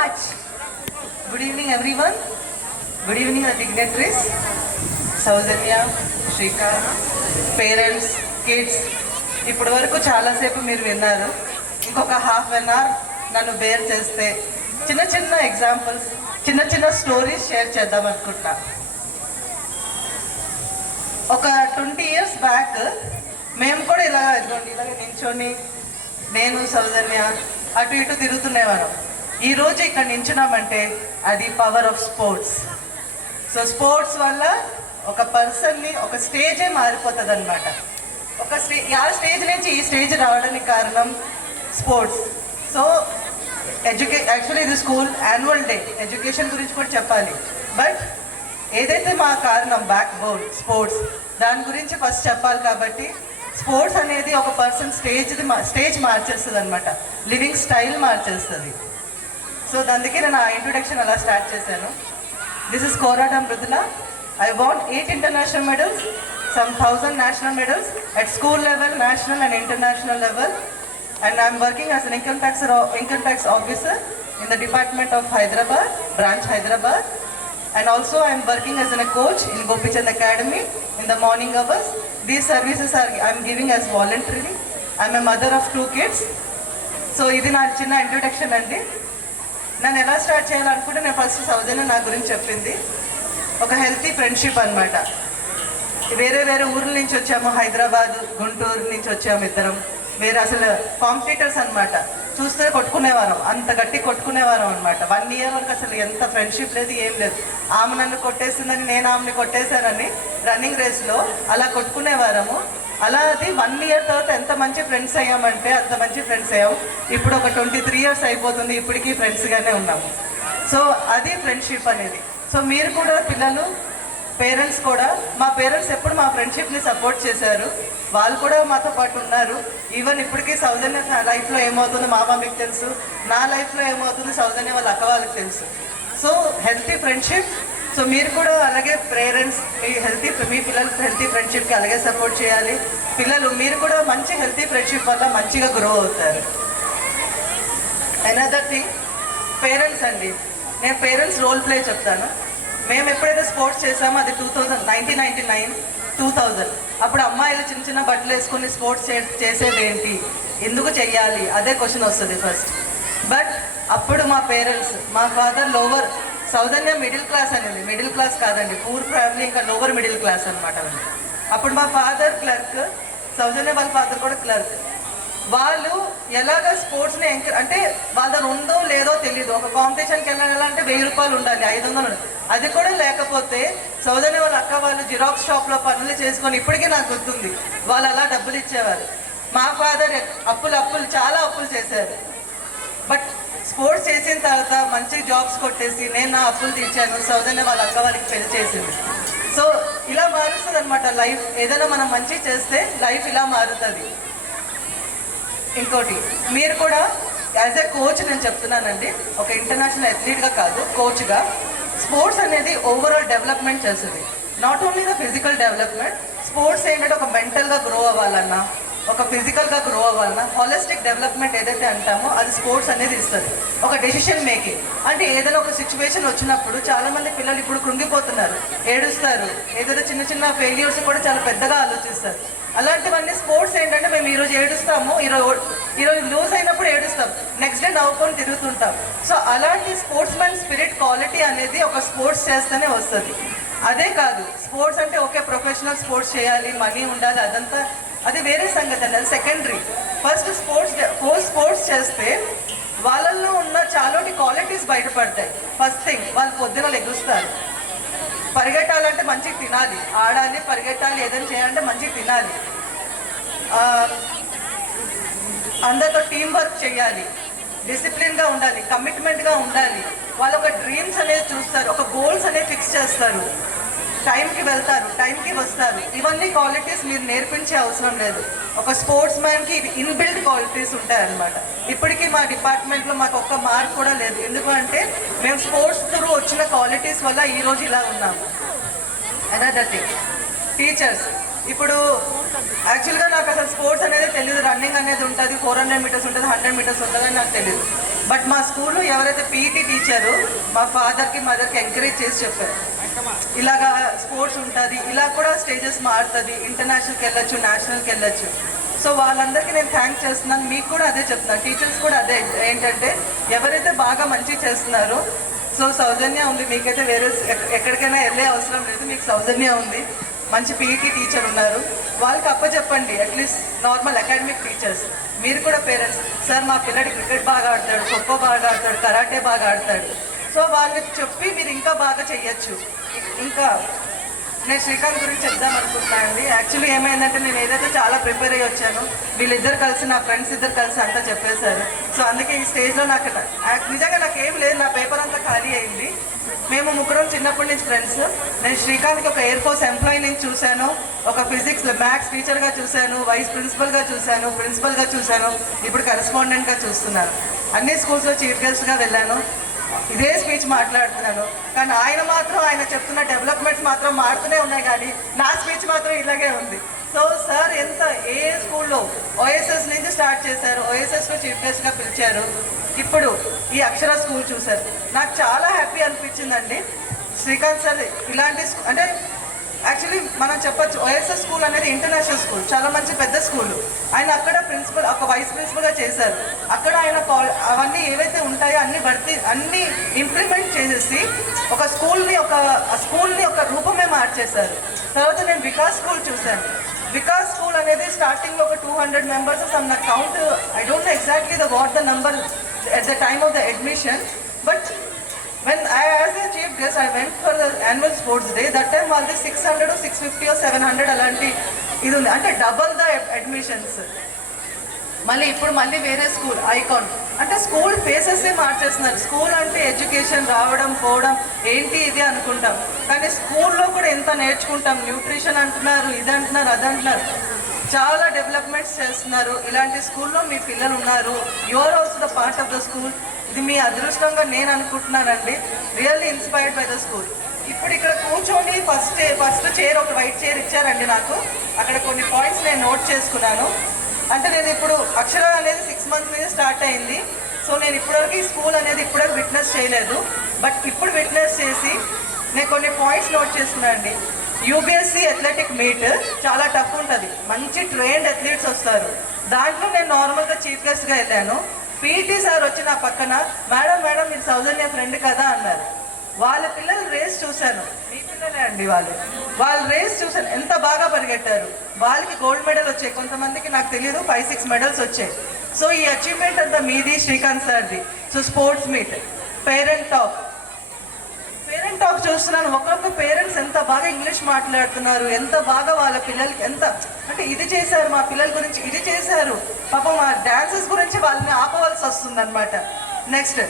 much. Good evening, everyone. Good evening, the dignitaries, Saudanya, Shrika, parents, kids. ఇప్పటి వరకు చాలాసేపు మీరు విన్నారు. ఇంకొక హాఫ్ అన్ అవర్ నన్ను బేర్ చేస్తే చిన్న చిన్న ఎగ్జాంపుల్స్, చిన్న చిన్న స్టోరీస్ షేర్ చేద్దాం అనుకుంటున్నా. ఒక 20 years బ్యాక్ మేము కూడా ఇలాగ నించొని నేను సౌజన్య అటు ఇటు తిరుగుతునేవాళ్ళం. ఈరోజు ఇక్కడ నించున్నామంటే అది power of sports. So sports వల్ల ఒక పర్సన్ని ఒక స్టేజే మారిపోతుంది అనమాట. ఆ స్టేజ్ నుంచి ఈ స్టేజ్ రావడానికి కారణం స్పోర్ట్స్. సో యాక్చువల్లీ ఇది స్కూల్ యాన్యువల్ డే, ఎడ్యుకేషన్ గురించి కూడా చెప్పాలి. బట్ ఏదైతే మా కారణం బ్యాక్ బోన్ స్పోర్ట్స్, దాని గురించి ఫస్ట్ చెప్పాలి. కాబట్టి స్పోర్ట్స్ అనేది ఒక పర్సన్ స్టేజ్ మార్చేస్తుంది అనమాట, లివింగ్ స్టైల్ మార్చేస్తుంది. సో అందుకే నేను ఆ ఇంట్రొడక్షన్ అలా స్టార్ట్ చేశాను. This is Koratam Mrudula. I won 8 international medals, some 1000 national medals at school level, national and international level. And I am working as an income tax officer in the Department of Hyderabad, branch Hyderabad. And also I am working as a coach in Gopichand Academy in the morning hours. These services I am giving as voluntarily. I am a mother of 2 kids. So ఇది నా చిన్న introduction అండి. నన్ను ఎలా start చేయాలనుకుంటే నేను first సౌజన్య నా గురించి చెప్పింది. ఒక హెల్తీ ఫ్రెండ్షిప్ అనమాట. వేరే వేరే ఊర్ల నుంచి వచ్చాము, హైదరాబాద్, గుంటూరు నుంచి వచ్చాము ఇద్దరం. వేరే అసలు కాంపిటీటర్స్ అనమాట. చూస్తే కొట్టుకునేవారం, అంత గట్టి కొట్టుకునేవారం అనమాట. 1 year వరకు అసలు ఎంత ఫ్రెండ్షిప్ లేదు, ఏం లేదు. ఆమె నన్ను కొట్టేసిందని, నేను ఆమెని కొట్టేశానని రన్నింగ్ రేస్లో అలా కొట్టుకునేవారము. అలా అది 1 year తర్వాత ఎంత మంచి ఫ్రెండ్స్ అయ్యామంటే అంత మంచి ఫ్రెండ్స్ అయ్యాం. ఇప్పుడు ఒక 23 years అయిపోతుంది, ఇప్పటికీ ఫ్రెండ్స్గానే ఉన్నాము. సో అది ఫ్రెండ్షిప్ అనేది. సో మీరు కూడా పిల్లలు, పేరెంట్స్ కూడా, మా పేరెంట్స్ ఎప్పుడు మా ఫ్రెండ్షిప్ని సపోర్ట్ చేశారు. వాళ్ళు కూడా మాతో పాటు ఉన్నారు. ఈవెన్ ఇప్పటికీ సౌజన్య లైఫ్లో ఏమవుతుందో మా మమ్మీకి తెలుసు, నా లైఫ్లో ఏమవుతుందో సౌజన్య వాళ్ళ అక్క వాళ్ళకి తెలుసు. So healthy friendship. సో మీరు కూడా అలాగే పేరెంట్స్ మీ పిల్లలకి హెల్తీ ఫ్రెండ్షిప్కి అలాగే సపోర్ట్ చేయాలి. పిల్లలు మీరు కూడా మంచి హెల్తీ ఫ్రెండ్షిప్ వల్ల మంచిగా గ్రో అవుతారు. అనదర్ థింగ్, పేరెంట్స్ అండి. నేను పేరెంట్స్ రోల్ ప్లే చెప్తాను. మేము ఎప్పుడైతే స్పోర్ట్స్ చేసామో అది 1999, 2000. అప్పుడు అమ్మాయిలు చిన్న చిన్న బట్టలు వేసుకొని స్పోర్ట్స్ చేసేది ఏంటి, ఎందుకు చెయ్యాలి, అదే క్వశ్చన్ వస్తుంది ఫస్ట్. బట్ అప్పుడు మా పేరెంట్స్, మా ఫాదర్ లోవర్, సౌజన్య మిడిల్ క్లాస్ అనేది, మిడిల్ క్లాస్ కాదండి, పూర్ ఫ్యామిలీ, ఇంకా లోవర్ మిడిల్ క్లాస్ అనమాట. అప్పుడు మా ఫాదర్ క్లర్క్, సౌజన్య వాళ్ళ ఫాదర్ కూడా క్లర్క్. వాళ్ళు ఎలాగ స్పోర్ట్స్ని అంటే వాళ్ళ దగ్గర ఉందో లేదో తెలియదు. ఒక కాంపిటీషన్కి వెళ్ళాలంటే 1000 రూపాయలు ఉండాలి, 500 ఉండాలి. అది కూడా లేకపోతే సౌజన్య వాళ్ళ అక్క వాళ్ళు జిరాక్స్ షాప్లో పనులు చేసుకొని, ఇప్పటికీ నాకు గుర్తుంది, వాళ్ళు అలా డబ్బులు ఇచ్చేవారు. మా ఫాదర్ అప్పులు చాలా అప్పులు చేశారు. బట్ స్పోర్ట్స్ చేసిన తర్వాత మంచి జాబ్స్ కొట్టేసి నేను నా అప్పులు తీర్చాను. సౌజన్య వాళ్ళ అక్క వాళ్ళకి పెళ్లి చేసింది. సో ఇలా మారుస్తుంది అనమాట లైఫ్. ఏదైనా మనం మంచి చేస్తే లైఫ్ ఇలా మారుతుంది. ఇంకోటి, మీరు కూడా యాజ్ ఎ కోచ్ నేను చెప్తున్నానండి, ఒక ఇంటర్నేషనల్ అథ్లీట్గా కాదు, కోచ్గా. స్పోర్ట్స్ అనేది ఓవరాల్ డెవలప్మెంట్ చేస్తుంది. Not only the physical development. Sports ఏంటంటే ఒక మెంటల్గా గ్రో అవ్వాలన్నా, ఒక ఫిజికల్గా గ్రో అవ్వాలన్నా, హాలిస్టిక్ డెవలప్మెంట్ ఏదైతే అంటామో అది స్పోర్ట్స్ అనేది ఇస్తుంది. ఒక డెసిషన్ మేకింగ్ అంటే ఏదైనా ఒక సిచ్యువేషన్ వచ్చినప్పుడు చాలామంది పిల్లలు ఇప్పుడు కృంగిపోతున్నారు, ఏడుస్తారు, ఏదైనా చిన్న చిన్న ఫెయిల్యూర్స్ కూడా చాలా పెద్దగా ఆలోచిస్తారు. అలాంటివన్నీ స్పోర్ట్స్ ఏంటంటే మేము ఈరోజు ఏడుస్తాము, ఈరోజు లూజ్ అయినప్పుడు ఏడుస్తాం, నెక్స్ట్ డే నవ్వుకొని తిరుగుతుంటాం. సో అలాంటి స్పోర్ట్స్ మ్యాన్ స్పిరిట్ క్వాలిటీ అనేది ఒక స్పోర్ట్స్ చేస్తేనే వస్తుంది. అదే కాదు స్పోర్ట్స్ అంటే ఓకే ప్రొఫెషనల్ స్పోర్ట్స్ చేయాలి, మనీ ఉండాలి, అదంతా అది వేరే సంగతి అండి, అది సెకండరీ. ఫస్ట్ స్పోర్ట్స్ చేస్తే వాళ్ళల్లో ఉన్న చాలాటి క్వాలిటీస్ బయటపడతాయి. ఫస్ట్ థింగ్, వాళ్ళు పొద్దున లెగుస్తారు, పరిగెట్టాలంటే మంచిగా తినాలి, ఆడాలి, పరిగెట్టాలి, ఏదైనా చేయాలంటే మంచిగా తినాలి, అందరితో టీం వర్క్ చేయాలి, డిసిప్లిన్గా ఉండాలి, కమిట్మెంట్గా ఉండాలి. వాళ్ళు ఒక డ్రీమ్స్ అనేది చూస్తారు, ఒక గోల్స్ అనేది ఫిక్స్ చేస్తారు, టైంకి వెళ్తారు, టైంకి వస్తారు. ఇవన్నీ క్వాలిటీస్ మీరు నేర్పించే అవసరం లేదు. ఒక స్పోర్ట్స్ మ్యాన్కి ఇవి ఇన్బిల్డ్ క్వాలిటీస్ ఉంటాయన్నమాట. ఇప్పటికీ మా డిపార్ట్మెంట్లో మాకు ఒక్క మార్క్ కూడా లేదు. ఎందుకంటే మేము స్పోర్ట్స్ త్రూ వచ్చిన క్వాలిటీస్ వల్ల ఈరోజు ఇలా ఉన్నాము. Another thing, teachers. ఇప్పుడు యాక్చువల్గా నాకు అసలు స్పోర్ట్స్ అనేది తెలియదు. రన్నింగ్ అనేది ఉంటుంది, 400 meters ఉంటుంది, 100 meters ఉంటుంది అని నాకు తెలియదు. బట్ మా స్కూల్లో ఎవరైతే పీఈటీ టీచరు మా ఫాదర్కి మదర్కి ఎంకరేజ్ చేసి చెప్పారు, ఇలాగా స్పోర్ట్స్ ఉంటుంది, ఇలా కూడా స్టేజెస్ మారుతుంది, ఇంటర్నేషనల్కి వెళ్ళొచ్చు, నేషనల్కి వెళ్ళొచ్చు. సో వాళ్ళందరికీ నేను థ్యాంక్స్ చేస్తున్నాను. మీకు కూడా అదే చెప్తున్నాను, టీచర్స్ కూడా అదే, ఏంటంటే ఎవరైతే బాగా మంచి చేస్తున్నారో, సో సౌజన్య ఉంది, మీకైతే వేరే ఎక్కడికైనా వెళ్ళే అవసరం లేదు, మీకు సౌజన్య ఉంది, మంచి పీఈటీ టీచర్ ఉన్నారు, వాళ్ళకి అప్పచెప్పండి. అట్లీస్ట్ నార్మల్ అకాడమిక్ టీచర్స్, మీరు కూడా పేరెంట్స్, సార్ మా పిల్లడి క్రికెట్ బాగా ఆడతాడు, ఖోఖో బాగా ఆడతాడు, కరాటే బాగా ఆడతాడు, సో వాళ్ళకి చెప్పి మీరు ఇంకా బాగా చెయ్యొచ్చు. ఇంకా నేను శ్రీకాంత్ గురించి చెప్దాం అనుకుంటున్నాను అండి. యాక్చువల్లీ ఏమైందంటే నేను ఏదైతే చాలా ప్రిపేర్ అయ్యి వచ్చాను, వీళ్ళిద్దరు కలిసి, నా ఫ్రెండ్స్ ఇద్దరు కలిసి అంతా చెప్పేశారు. సో అందుకే ఈ స్టేజ్లో నాకు నిజంగా నాకు ఏం లేదు, నా పేపర్ అంతా ఖాళీ అయింది. మేము ముగ్గురం చిన్నప్పటి నుంచి ఫ్రెండ్స్. నేను శ్రీకాంత్కి ఒక ఎయిర్ ఫోర్స్ ఎంప్లాయీ నుంచి చూశాను, ఒక ఫిజిక్స్ మ్యాథ్స్ టీచర్గా చూశాను, వైస్ ప్రిన్సిపల్గా చూశాను, ప్రిన్సిపల్గా చూశాను, ఇప్పుడు కరెస్పాండెంట్గా చూస్తున్నాను. అన్ని స్కూల్స్లో చీఫ్ గెస్ట్గా వెళ్ళాను, ఇదే స్పీచ్ మాట్లాడుతున్నాను. కానీ ఆయన మాత్రం, ఆయన చెప్తున్న డెవలప్మెంట్స్ మాత్రం మారుతూనే ఉన్నాయి, కానీ నా స్పీచ్ మాత్రం ఇలాగే ఉంది. సో సార్ ఎంత ఏ స్కూల్లో ఓఎస్ఎస్ నుంచి స్టార్ట్ చేశారు, ఓఎస్ఎస్లో చీఫ్ గెస్ట్గా పిలిచారు, ఇప్పుడు ఈ అక్షర స్కూల్ చూశారు. నాకు చాలా హ్యాపీ అనిపించిందండి. శ్రీకాంత్ సార్ ఇలాంటి అంటే యాక్చువల్లీ మనం చెప్పొచ్చు, ఓఎస్ఎస్ స్కూల్ అనేది ఇంటర్నేషనల్ స్కూల్, చాలా మంచి పెద్ద స్కూల్. ఆయన అక్కడ ప్రిన్సిపల్, ఒక వైస్ ప్రిన్సిపల్గా చేశారు. అక్కడ ఆయన అవన్నీ ఏవైతే ఉంటాయో అన్ని ఇంప్లిమెంట్ చేసేసి ఒక స్కూల్ని ఒక రూపమే మార్చేశారు. తర్వాత నేను వికాస్ స్కూల్ చూశాను. వికాస్ స్కూల్ అనేది స్టార్టింగ్లో ఒక 200 మెంబర్స్, సమ్ నా count, I don't know exactly what the number at the time of the admission, but when I as a chief guest I went for the annual sports day, that time all the 600 or 650 or 700 అలాంటి ఇది ఉంది, అంటే double the admissions. మళ్ళీ వేరే school icon, అంటే school ఫేసెసే మార్చేస్తున్నారు. School అంటే education, రావడం పోవడం ఏంటి ఇది అనుకుంటాం, కానీ స్కూల్లో కూడా ఎంత నేర్చుకుంటాం. న్యూట్రిషన్ అంటున్నారు, ఇది అంటున్నారు, అది అంటున్నారు, చాలా డెవలప్మెంట్స్ చేస్తున్నారు. ఇలాంటి స్కూల్లో మీ పిల్లలు ఉన్నారు, your also the part of the school. ఇది మీ అదృష్టంగా నేను అనుకుంటున్నానండి. Really inspired by the school. ఇప్పుడు ఇక్కడ కూర్చొని ఫస్ట్ చైర్, ఒక వైట్ చైర్ ఇచ్చారండి నాకు. అక్కడ కొన్ని పాయింట్స్ నేను నోట్ చేసుకున్నాను. అంటే నేను ఇప్పుడు అక్షర అనేది 6 months మీద స్టార్ట్ అయింది. సో నేను ఇప్పటివరకు ఈ స్కూల్ అనేది ఇప్పటివరకు విట్నెస్ చేయలేదు, బట్ ఇప్పుడు విట్నెస్ చేసి నేను కొన్ని పాయింట్స్ నోట్ చేసుకున్నాను అండి. యూబీఎస్సీ అథ్లెటిక్ మీట్ చాలా టఫ్ ఉంటుంది, మంచి ట్రైన్డ్ అథ్లీట్స్ వస్తారు. దాంట్లో నేను నార్మల్గా చీఫ్ గెస్ట్గా వెళ్ళాను. పీటీ సార్ వచ్చి నా పక్కన, మేడం మీరు సౌజన్య ఫ్రెండ్ కదా అన్నారు. వాళ్ళ పిల్లలు రేస్ చూశాను, మీ పిల్లలే అండి వాళ్ళ రేస్ చూశాను, ఎంత బాగా పరిగెట్టారు. వాళ్ళకి గోల్డ్ మెడల్ వచ్చాయి, కొంతమందికి నాకు తెలియదు 5-6 మెడల్స్ వచ్చాయి. సో ఈ అచీవ్మెంట్ అంతా మీది, శ్రీకాంత్ సార్ది. So sports meet, parent talk చూస్తున్నాను. ఒక్కొక్క పేరెంట్స్ ఎంత బాగా ఇంగ్లీష్ మాట్లాడుతున్నారు, ఎంత బాగా వాళ్ళ పిల్లలకి ఎంత అంటే ఇది చేశారు, మా పిల్లల గురించి ఇది చేశారు. పాపం మా డాన్సెస్ గురించి వాళ్ళని ఆపవలసి వస్తుంది అనమాట. నెక్స్ట్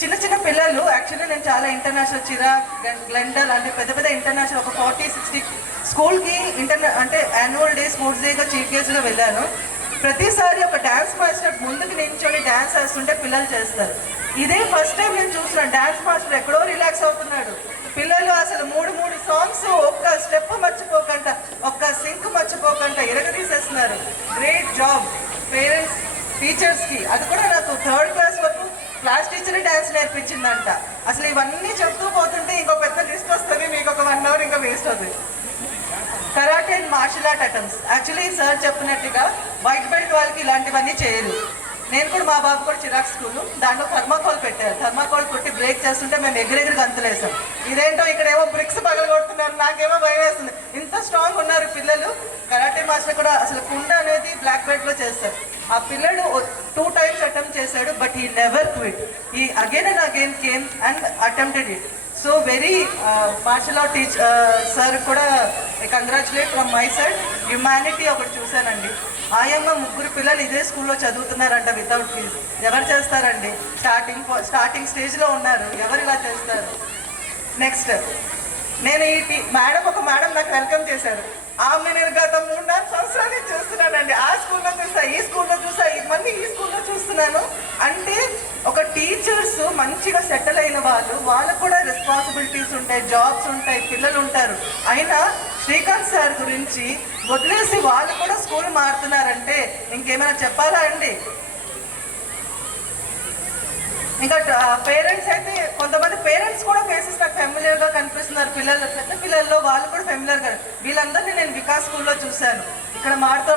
చిన్న పిల్లలు, యాక్చువల్లీ నేను చాలా ఇంటర్నేషనల్ చిరాక్, గ్లెండర్ అంటే పెద్ద ఇంటర్నేషనల్ ఒక 40-60 స్కూల్కి అంటే యాన్యువల్ డే, స్పోర్ట్స్ డేగా చీఫ్ గెస్ట్గా వెళ్ళాను. ప్రతిసారి ఒక డ్యాన్స్ మాస్టర్ ముందుకు నిల్చొని డ్యాన్స్ వేస్తుంటే పిల్లలు చేస్తారు. ఇదే ఫస్ట్ టైం నేను చూస్తున్నాను, డ్యాన్స్ మాస్టర్ ఎక్కడో రిలాక్స్ అవుతున్నాడు. పిల్లలు అసలు 3 సాంగ్స్ ఒక్క స్టెప్ మర్చిపోకుండా, ఒక్క సింక్ మర్చిపోకుండా ఎరగదీసేస్తున్నారు. గ్రేట్ జాబ్ పేరెంట్స్, టీచర్స్కి. అది కూడా నాకు 3rd క్లాస్ వరకు క్లాస్ టీచరే డ్యాన్స్ నేర్పించిందంట. అసలు ఇవన్నీ చెప్తూ పోతుంటే ఇంకో పెద్ద లిస్ట్ వస్తుంది, మీకు ఒక 1 hour ఇంకా వేస్ట్ అవుతుంది. Karate and martial art attempts, actually sir చెప్పినట్టుగా వైట్ బెల్ట్ వాళ్ళకి ఇలాంటివన్నీ చేయరు. నేను కూడా, మా బాబు కూడా చిరాక్ స్కూల్, దాంట్లో థర్మాకోల్ పెట్టారు. థర్మాకోల్ కొట్టి బ్రేక్ చేస్తుంటే మేము ఎగిరెగిరి గంతులేసాం. ఇదేంటో ఇక్కడేమో బ్రిక్స్ పగలు కొడుతున్నారు, నాకేమో భయం వేస్తుంది. ఇంత స్ట్రాంగ్ ఉన్నారు పిల్లలు. కరాటే మాస్టర్ కూడా అసలు కుండ అనేది బ్లాక్ బెల్ట్లో చేస్తారు. ఆ పిల్లడు 2 times అటెంప్ట్ చేశాడు, but he never quit. He again and again came and attempted it. So very martial art sir కూడా congratulate from my side. Humanity ఒకటి చూశానండి. ఆయమ్మ 3 పిల్లలు ఇదే స్కూల్లో చదువుతున్నారంట వితౌట్ ఫీజు. ఎవరు చేస్తారండి? స్టార్టింగ్ స్టేజ్లో ఉన్నారు, ఎవరు ఇలా చేస్తారు? నెక్స్ట్ నేను ఒక మేడం నాకు వెల్కమ్ చేశారు. ఆమె నేను గత 3-4 సంవత్సరాల నుంచి చూస్తున్నానండి. ఆ స్కూల్లో చూసా, ఈ స్కూల్లో చూసా, మళ్ళీ ఈ స్కూల్లో చూస్తున్నాను. అంటే ఒక టీచర్స్ మంచిగా సెటిల్ అయిన వాళ్ళకు కూడా రెస్పాన్సిబిలిటీస్ ఉంటాయి, జాబ్స్ ఉంటాయి, పిల్లలు ఉంటారు. అయినా శ్రీకాంత్ సార్ గురించి వదిలేసి వాళ్ళు కూడా స్కూల్ మారుతున్నారంటే ఇంకేమైనా చెప్పాలా అండి? ఇంకా పేరెంట్స్ అయితే కొంతమంది పేరెంట్స్ కూడా ఫేసెస్ నాకు ఫెమిలియర్ గా కనిపిస్తున్నారు. పిల్లలు పెద్ద పిల్లల్లో వాళ్ళు కూడా ఫెమిలియర్ గా, వీళ్ళందరినీ నేను వికాస్ స్కూల్లో చూశాను. ఇక్కడ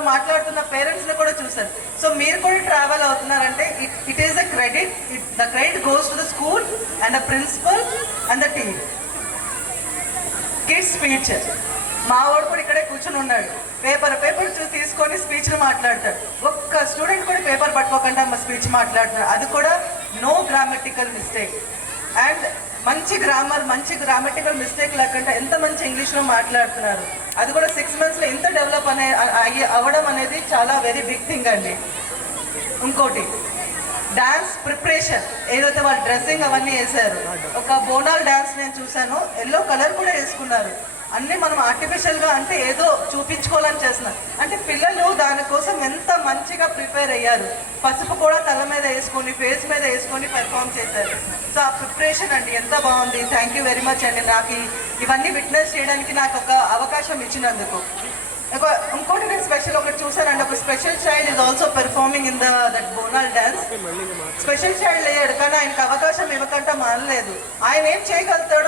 మాట్లాడుతున్న పేరెంట్స్ ని కూడా చూశాను. సో మీరు కూడా ట్రావెల్ అవుతున్నారంటే it is the credit goes to the school and the principal and the team. Kids speech, మా వాడు కూడా ఇక్కడే కూర్చుని ఉన్నాడు. పేపర్ తీసుకొని స్పీచ్లు మాట్లాడతాడు. ఒక్క స్టూడెంట్ కూడా పేపర్ పట్టుకోకుండా మా స్పీచ్ మాట్లాడుతున్నాడు. అది కూడా నో గ్రామటికల్ మిస్టేక్ అండ్ మంచి గ్రామటికల్ మిస్టేక్ లేకుండా ఎంత మంచి ఇంగ్లీష్లో మాట్లాడుతున్నారు. అది కూడా 6 monthsలో ఇంత డెవలప్ అవ్వడం అనేది చాలా వెరీ బిగ్ థింగ్ అండి. ఇంకోటి డాన్స్ ప్రిపరేషన్, ఏదైతే వాళ్ళు డ్రెస్సింగ్ అవన్నీ వేసారు. ఒక బోనాల్ డాన్స్ నేను చూశాను, ఎల్లో కలర్ కూడా వేసుకున్నారు. అన్నీ మనం ఆర్టిఫిషియల్గా అంటే ఏదో చూపించుకోవాలని చేస్తున్నాం. అంటే పిల్లలు దానికోసం ఎంత మంచిగా ప్రిపేర్ అయ్యారు. పసుపు కూడా తల మీద వేసుకొని ఫేస్ మీద వేసుకొని పెర్ఫామ్ చేశారు. సో ఆ ప్రిపరేషన్ అండి ఎంత బాగుంది. థ్యాంక్ యూ వెరీ మచ్ అండి, నాకు ఇవన్నీ విట్నెస్ చేయడానికి నాకు ఒక అవకాశం ఇచ్చినందుకు. ఇంకోటి నేను ఒకటి చూసానండి, ఒక special child is also performing in that Bonal dance. Special child లేడు కానీ ఆయనకు అవకాశం ఇవ్వకుండా మానలేదు. ఆయన ఏం చేయగలుగుతాడో